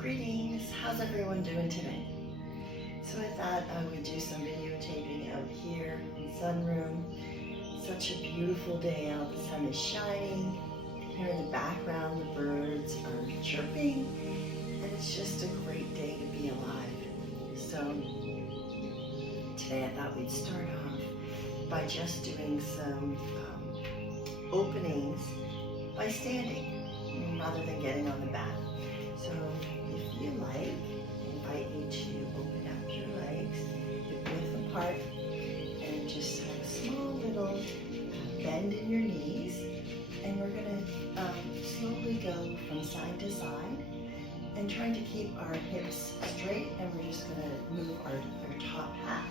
Greetings, how's everyone doing today? So I thought I would do some videotaping out here in Sunroom. Such a beautiful day out, the sun is shining. Here in the background the birds are chirping, and it's just a great day to be alive. So today I thought we'd start off by just doing some openings by standing rather than getting on the mat. So if you like, I invite you to open up your legs, hip width apart, and just have a small little bend in your knees. And we're going to slowly go from side to side and trying to keep our hips straight, and we're just going to move our top half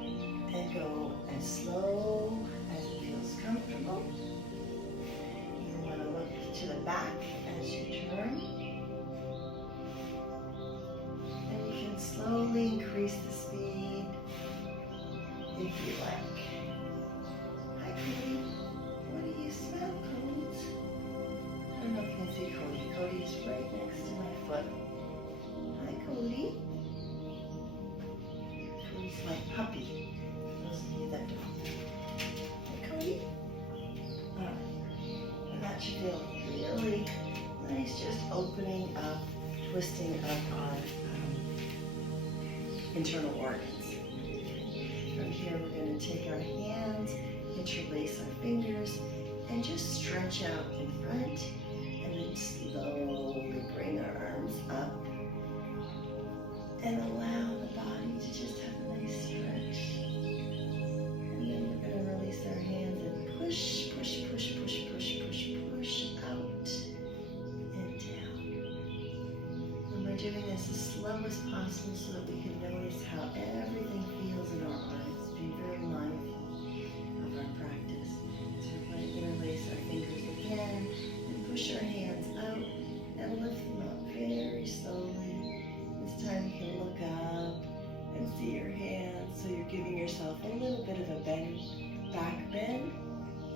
and go as slow as it feels comfortable. You want to look to the back as you turn. Slowly increase the speed if you like. Hi, Cody. What do you smell, Cody? I don't know if you can see Cody. Cody's right next to my foot. Hi, Cody. Cody's my puppy. Those of you that don't know. Hi, Cody. Alright. And that should feel really nice, just opening up, twisting up our internal organs. From here we're going to take our hands, interlace our fingers, and just stretch out in front, and then slowly bring our arms up and allow the body to just have a nice stretch. And then we're going to release our hands and push, push, push, push, push, push, push out and down. And we're doing this as slow as possible so that we can notice how everything feels in our arms. Be very mindful of our practice. So we're going to interlace our fingers again and push our hands out and lift them up very slowly. This time you can look up and see your hands, so you're giving yourself a little bit of a bend, back bend,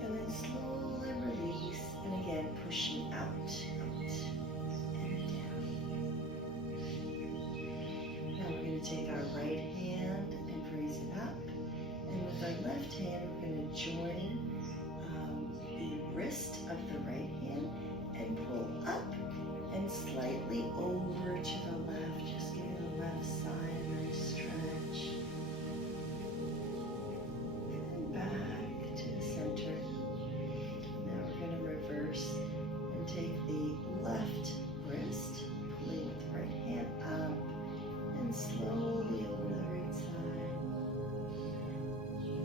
and then slowly release, and again pushing out. Take our right hand and raise it up, and with our left hand we're going to join the wrist of the right hand and pull up and slightly over to the left, just giving the left side a nice stretch, and back to the center. Now we're going to reverse and take the left wrist, pulling with the right hand up, and slowly over to the right side,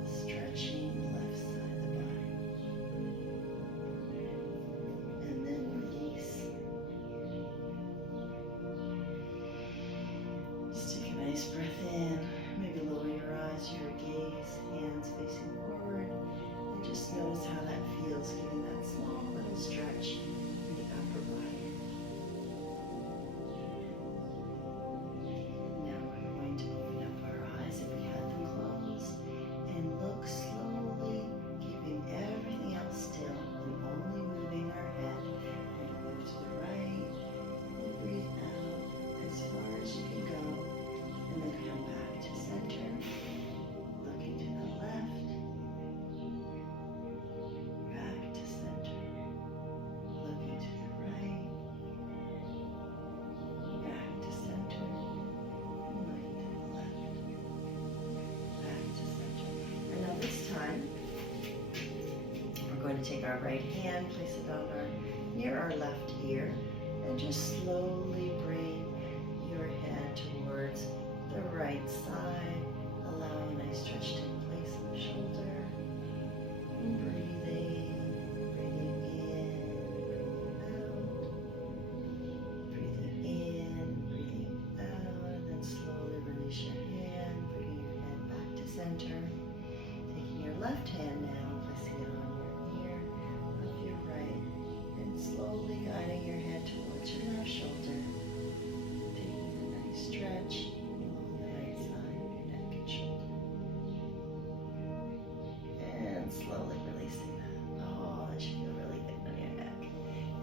stretching the left side of the body, and then release. Just take a nice breath in, maybe lower your eyes, your gaze, hands facing forward, and just notice how that feels, giving that small little stretch in the upper body. Take our right hand, place it on near our left ear, and just slowly bring your head towards the right side, allowing a nice stretch to take place in the shoulder. And breathing in, breathing out, and then slowly release your hand, bringing your head back to center. Taking your left hand now, placing it on slowly guiding your head towards your left shoulder, taking a nice stretch along the right side of your neck and shoulder, and slowly releasing that. Oh, that should feel really good on your neck.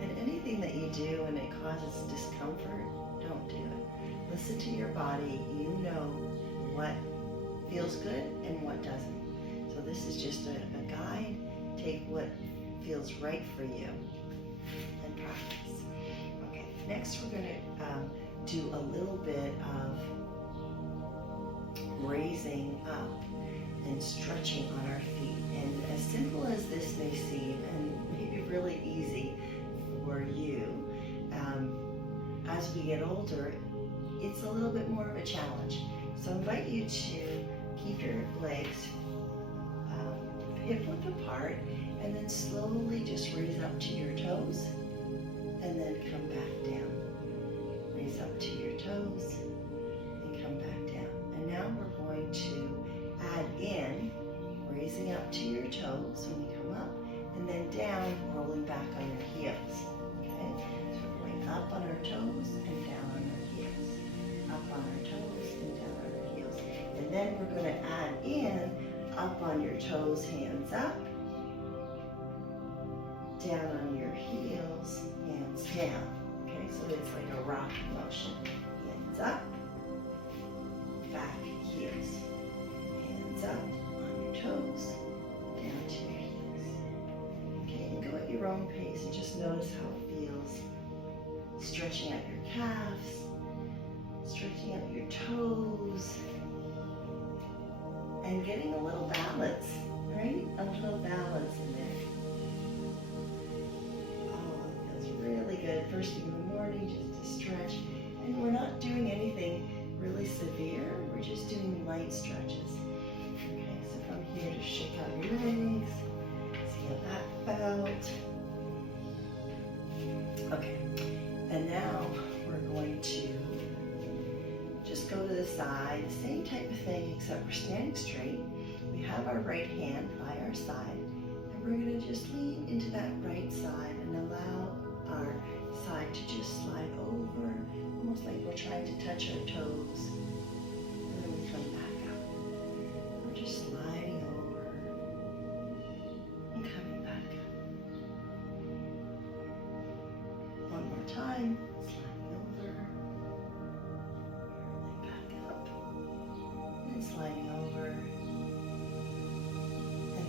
And anything that you you do and it causes discomfort, don't do it. Listen to your body. You know what feels good and what doesn't. So this is just a guide. Take what feels right for you and practice. Okay, next we're going to do a little bit of raising up and stretching on our feet. And as simple as this may seem, and maybe really easy for you, as we get older, it's a little bit more of a challenge. So I invite you to keep your legs hip-width apart, and then slowly just raise up to your toes, and then come back down. Raise up to your toes, and come back down. And now we're going to add in raising up to your toes when you come up, and then down, rolling back on your heels. Okay? So we're going up on our toes and down on our heels. Up on our toes and down on our heels. And then we're going to add in up on your toes, hands up, down on your heels, hands down. Okay, so it's like a rock motion. Hands up, back, heels. Hands up on your toes, down to your heels. Okay, and go at your own pace and just notice how it feels. Stretching out your calves, stretching out your toes, and getting a little balance, right? A little balance in there. Oh, it feels really good. First thing in the morning, just to stretch. And we're not doing anything really severe. We're just doing light stretches. Okay, so from here, just shake out your legs. See how that felt. Okay, and now we're going to just go to the side, same type of thing, except we're standing straight. We have our right hand by our side, and we're going to just lean into that right side and allow our side to just slide over, almost like we're trying to touch our toes. And then we come back up. We're just sliding over and coming back up. One more time. Sliding over and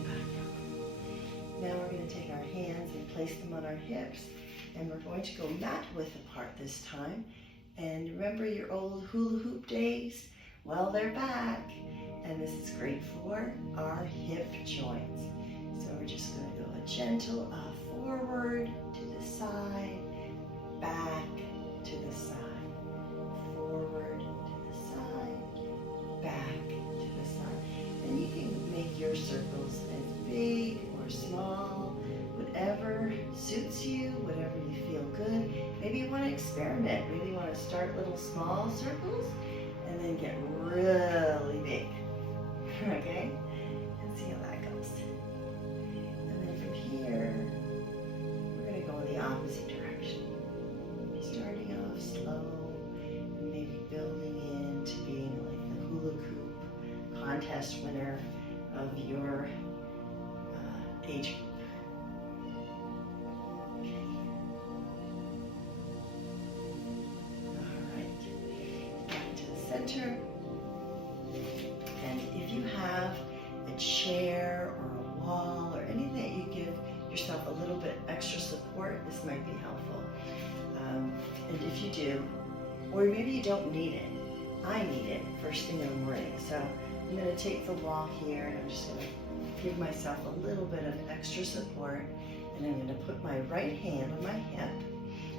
back up. Now we're going to take our hands and place them on our hips, and we're going to go mat width apart this time. And remember your old hula hoop days? Well, they're back, and this is great for our hip joints. So we're just going to go a gentle forward to the side, back to the side, forward to the side, back to the side. And you can make your circles as big or small, whatever suits you, whatever you feel good. Maybe you want to experiment. Maybe you want to start little small circles and then get really big. Okay? And see how that goes. And then from here, we're going to go in the opposite direction. Starting off slow and maybe building into being like the hula hoop contest winner of your age group. Center. And if you have a chair or a wall or anything that you give yourself a little bit extra support, this might be helpful. And if you do, or maybe you don't need it, I need it first thing in the morning. So I'm going to take the wall here and I'm just going to give myself a little bit of extra support, and I'm going to put my right hand on my hip,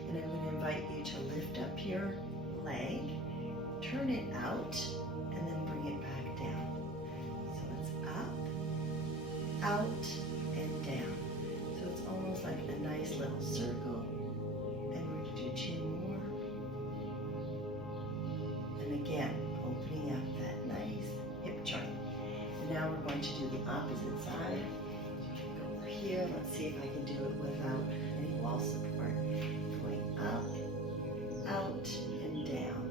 and I'm going to invite you to lift up your leg, turn it out, and then bring it back down. So it's up, out, and down. So it's almost like a nice little circle. And we're going to do two more. And again, opening up that nice hip joint. And now we're going to do the opposite side. Go over here. Let's see if I can do it without any wall support. Going up, out, and down.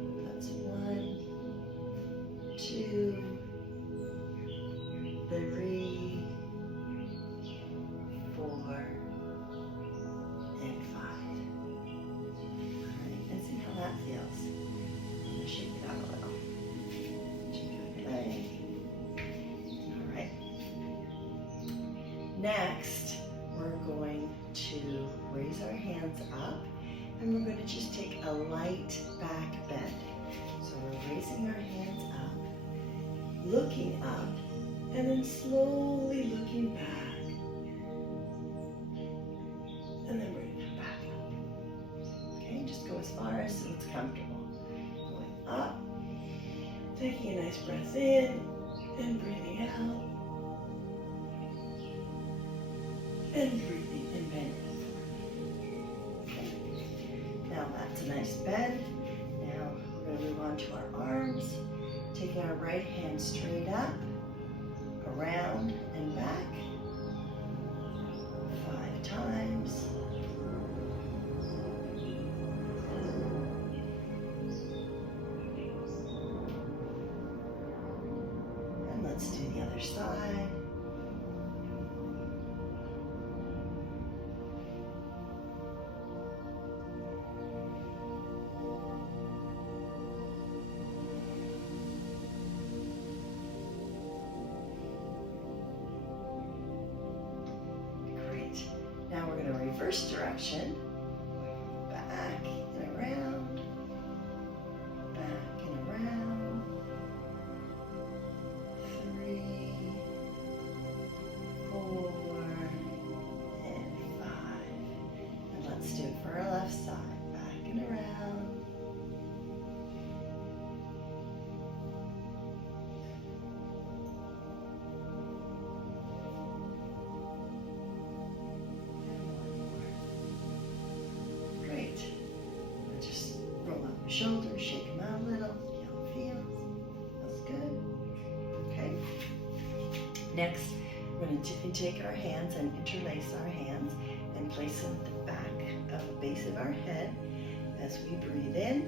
2, 3, 4, and 5. down a little. Okay. All right. Next, we're going to raise our hands up, and we're going to just take a light back bend. So we're raising our hands up, looking up, and then slowly looking back. And then bring it back up. Okay, just go as far as it's comfortable. Going up, taking a nice breath in, and breathing out. And breathing and bending. Okay. Now that's a nice bend. Now we're going to move on to our arms. Taking our right hand straight up, around and back. 5 times. And let's do the other side. Now we're going to reverse direction, back and around, back and around, 3, 4, and 5. And let's do it for our left side, back and around. Shoulders, shake them out a little, see how it feels. That's good. Okay. Next, we're going to take our hands and interlace our hands and place them at the back of the base of our head as we breathe in.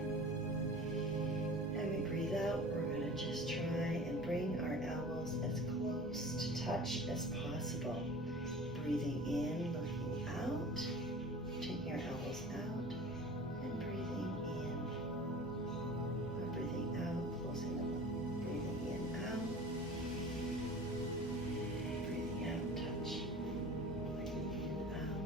And we breathe out, we're going to just try and bring our elbows as close to touch as possible. Breathing in, looking out, taking our elbows out, and breathing in. Breathing out, closing them up. Breathing in, out. Breathing out, touch. Breathing in, out.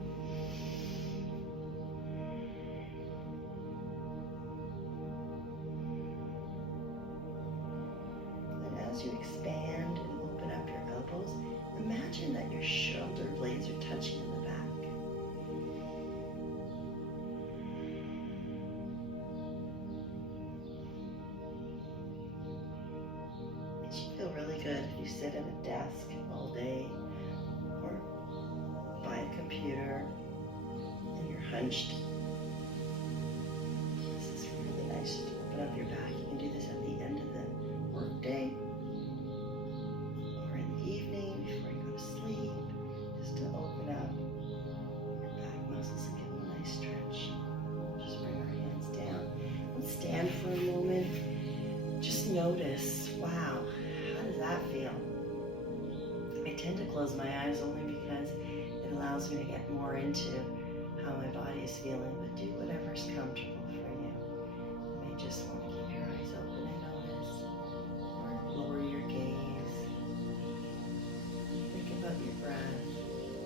And as you expand and open up your elbows, imagine that your shoulder blades are touching in the back. Feel really good if you sit at a desk all day or by a computer and you're hunched. This is really nice to open up your back. You can do this at the end of the workday or in the evening before you go to sleep, just to open up your back muscles and give them a nice stretch. Just bring our hands down and stand for a moment. Just notice, wow. How does that feel? I tend to close my eyes only because it allows me to get more into how my body is feeling, but do whatever's comfortable for you. You may just want to keep your eyes open and notice, or lower your gaze. Think about your breath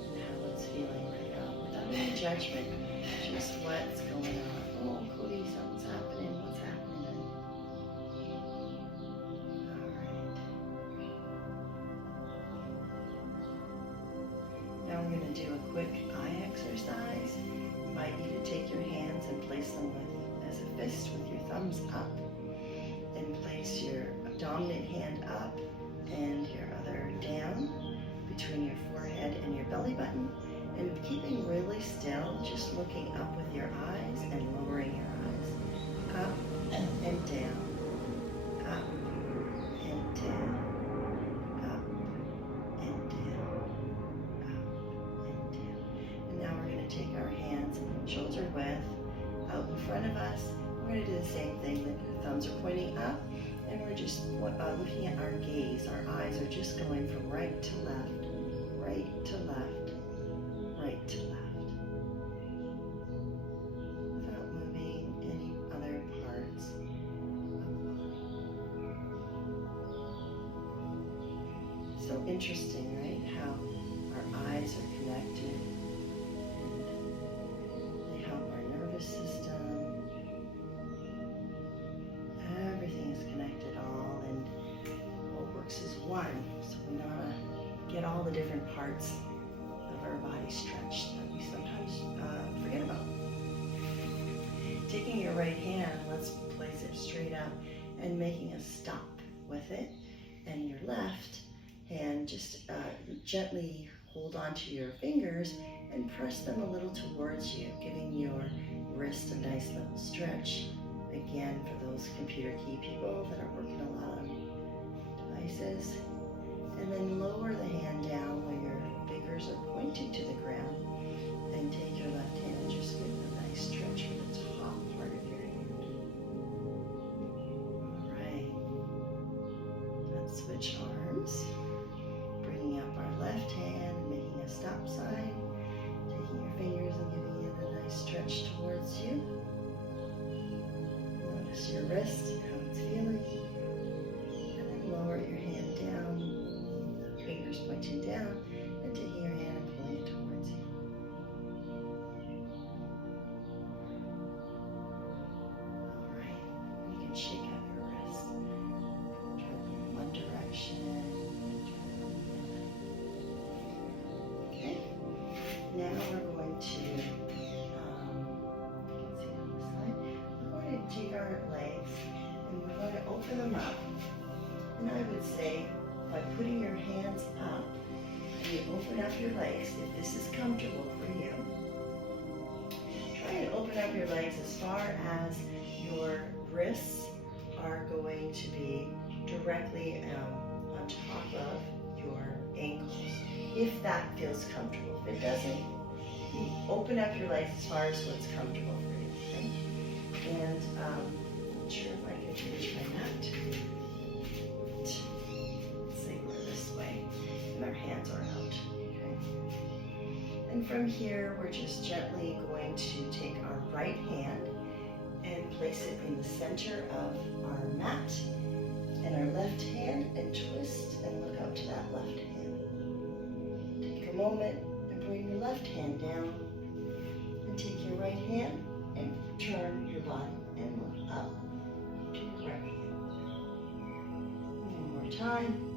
and how it's feeling right now without any judgment, just what's going on. Oh, Cody, something's happening. What's happening? Now we're going to do a quick eye exercise. I invite you to take your hands and place them as a fist with your thumbs up. And place your dominant hand up and your other down between your forehead and your belly button. And keeping really still, just looking up with your eyes and lowering your eyes. Up and down. Up and down. Take our hands shoulder width out in front of us. We're going to do the same thing. The thumbs are pointing up, and we're just looking at our gaze. Our eyes are just going from right to left, right to left, right to left, without moving any other parts of the body. So interesting, right? How our eyes are connected and they help our nervous system. Everything is connected all and what works as one. So we want to get all the different parts of our body stretched that we sometimes forget about. Taking your right hand, let's place it straight up and making a stop with it. And your left hand, just gently hold onto your fingers and press them a little towards you, giving your wrist a nice little stretch. Again, for those computer key people that are working a lot on devices. And then lower the hand down where your fingers are pointing to the ground. And take your left hand and just give it a nice stretch for the top part of your hand. All right. Let's switch arms. Bringing up our left hand, making a stop sign. Taking your fingers and giving it a nice stretch towards you. Notice your wrist, how it's feeling. And then lower your hand down, fingers pointing down, and taking your hand and pulling it towards you. All right, you can shake out your wrist. Turn in one direction, okay? Now we're going to, you can see on this side, we're going to take our legs and we're going to open them up. And I would say, by putting your hands up, and you open up your legs, if this is comfortable for you, try and open up your legs as far as your wrists are going to be directly on top of your ankles, if that feels comfortable. If it doesn't, you open up your legs as far as what's comfortable for you, okay? And I'm not sure if I can reach my mat. And our hands are out, okay? And from here, we're just gently going to take our right hand and place it in the center of our mat, and our left hand, and twist and look up to that left hand. Take a moment and bring your left hand down, and take your right hand and turn your body and look up to your right hand. One more time.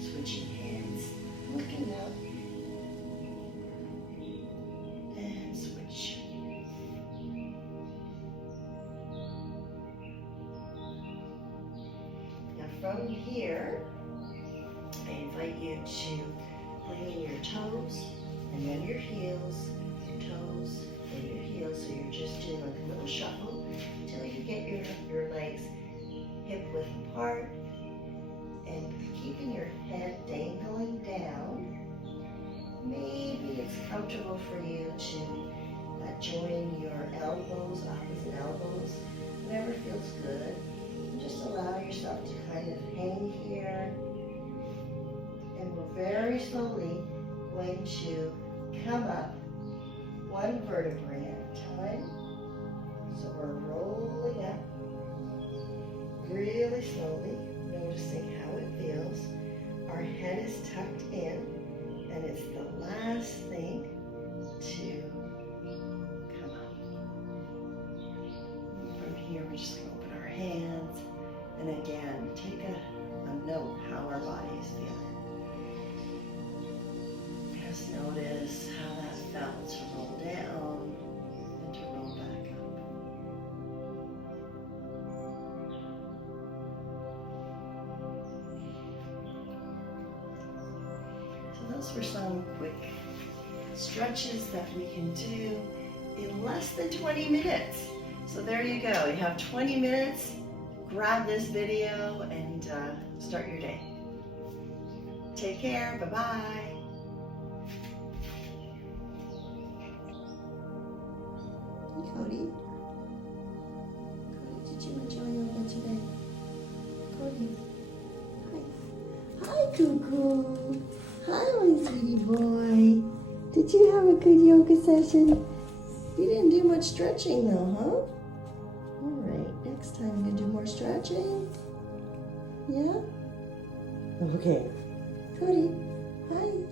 Switching hands, looking up, and switch. Now from here, I invite you to bring in your toes and then your heels, toes and your heels, so you're just doing like a little shuffle until you get your legs hip width apart. And keeping your head dangling down, maybe it's comfortable for you to join your elbows, opposite elbows, whatever feels good. And just allow yourself to kind of hang here. And we're very slowly going to come up one vertebrae at a time. So we're rolling up really slowly. Noticing how it feels. Our head is tucked in, and it's the last thing to come up. From here, we're just going to open our hands, and again, take a note how our body is feeling. Just notice how that felt to roll down and to roll back up. Those were some quick stretches that we can do in less than 20 minutes. So there you go. You have 20 minutes. Grab this video and start your day. Take care. Bye-bye. Cody? Cody, did you enjoy yoga today? Cody? Hi. Hi, Cuckoo. Hi, my sweetie boy. Did you have a good yoga session? You didn't do much stretching though, huh? All right, next time you can do more stretching. Yeah? Okay. Cody, hi.